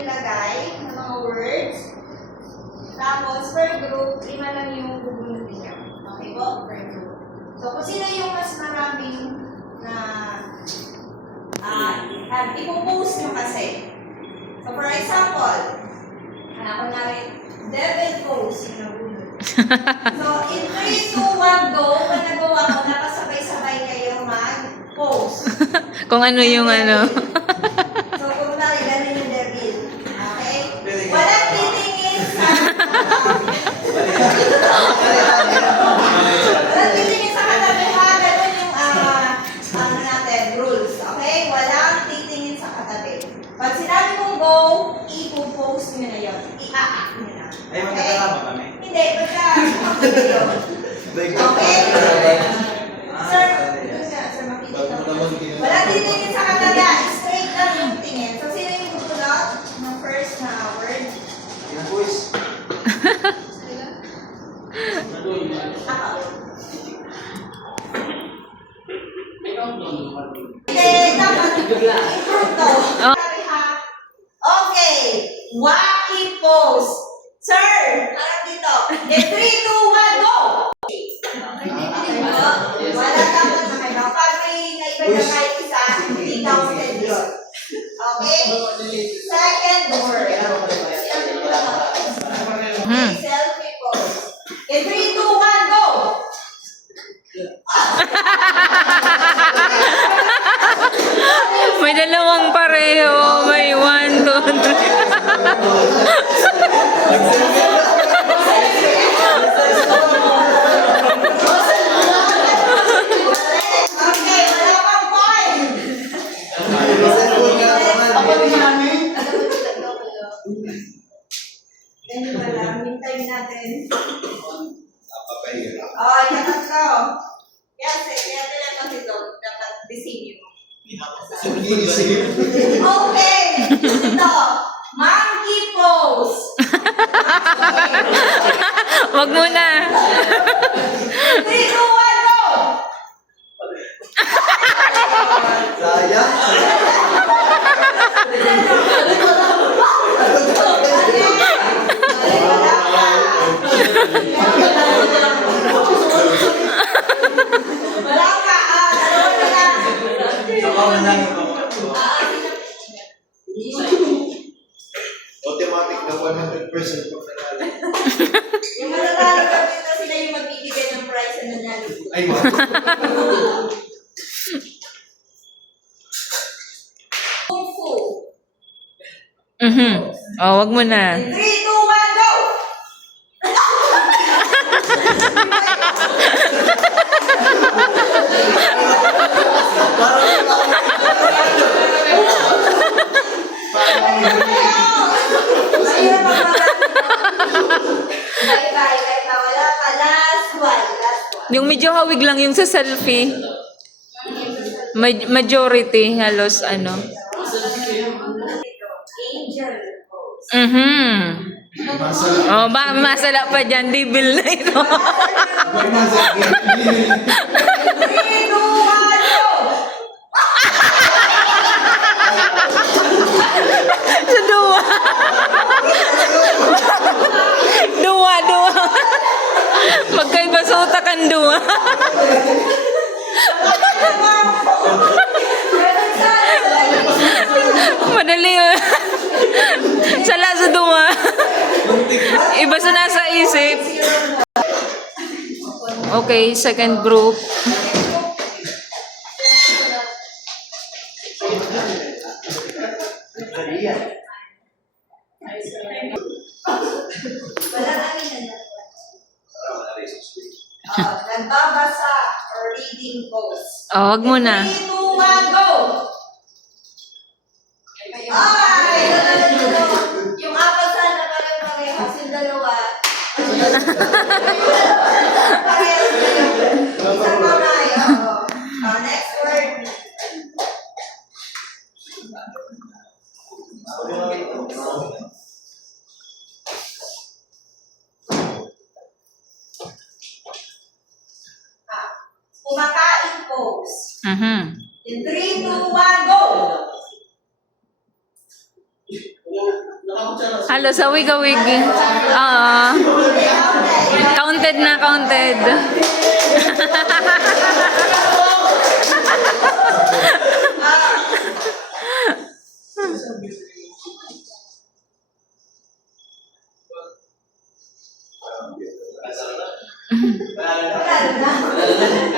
nilagay ng mga words. Tapos, per group, 5 lang yung bubunutin niyo. Okay po? Per group. So, kung sino yung mas maraming na ipopost nyo kasi. So, for example, kunwari, devil pose yung nabunod. So, in 3, 2, 1, go. Kung nagawa ko, nakasabay-sabay kayo mag-pose. Kung ano yung ano. So, kung kunwari, ganun yung devil. Okay? Walang titingin sa... Walang titingin sa katabi ha. Ganun yung, ano natin, rules. Okay? Walang titingin sa katabi. Pag sinabi kong go, ipo-post nyo na yun. I-a-act nyo na. Ay, magkakasama kami? Hindi, pagka makikita yun. Okay? Sir, sir, makikita mo. Walang titingin sa katabi. Straight lang yung tingin. So, sino yung tutulog ng first na word? Yung voice. Ako. Hindi, dapat improve to. Sabi ha. Okay. Wacky pose. Sir, harap dito. In 3, 2, 1, go! Wala dapat na kayo. Pag may naiba na kahit isa, hindi counted yun. Okay? Second word. Selfie pose. In 3, 2, 1, go! May dalawang pareho. May 1, 2, 3. Okay, wala pang point. Ganyan pala, hintayin natin. Oh, yung tatlo. Kaya talagang ito, dapat disinin mo. Okay, ito. Monkey pose. Wag mo na. 3, 2, 1, go! Sayang. Wala ka, dalawa na lang. Sabaw na lang. Automatic na 100% pag nanalo. Yung matatalo ka dito, sila yung magbibigay ng prize na nanalo. Ay, wow. Kung fu. Oh, wag mo na. 3, 2, 1, go! Mahirap Bye-bye. Wala pa. Last one. Yung medyo hawig lang yung sa selfie. Majority halos ano. Angel pose. Oh, ba masala pa dyan. Devil na ito. 3, 2, 1, go! Sa duwa. Duwa. Magkaiba sa utak ang duwa. Madali yun. Sala sa duwa. Iba sa nasa isip. Okay, second group. Wala namin na. Nagbabasa or reading pose. Oh, wag mo na. 3, 2, 1, go! Ay! Yung apat sana pare-parehas, yung dalawa. Parehas na yun. Isang kamay. Next word. Kumakain pose. In 3, 2, 1, go! Halo, sa wig-a-wig. Counted na, counted. Wala na.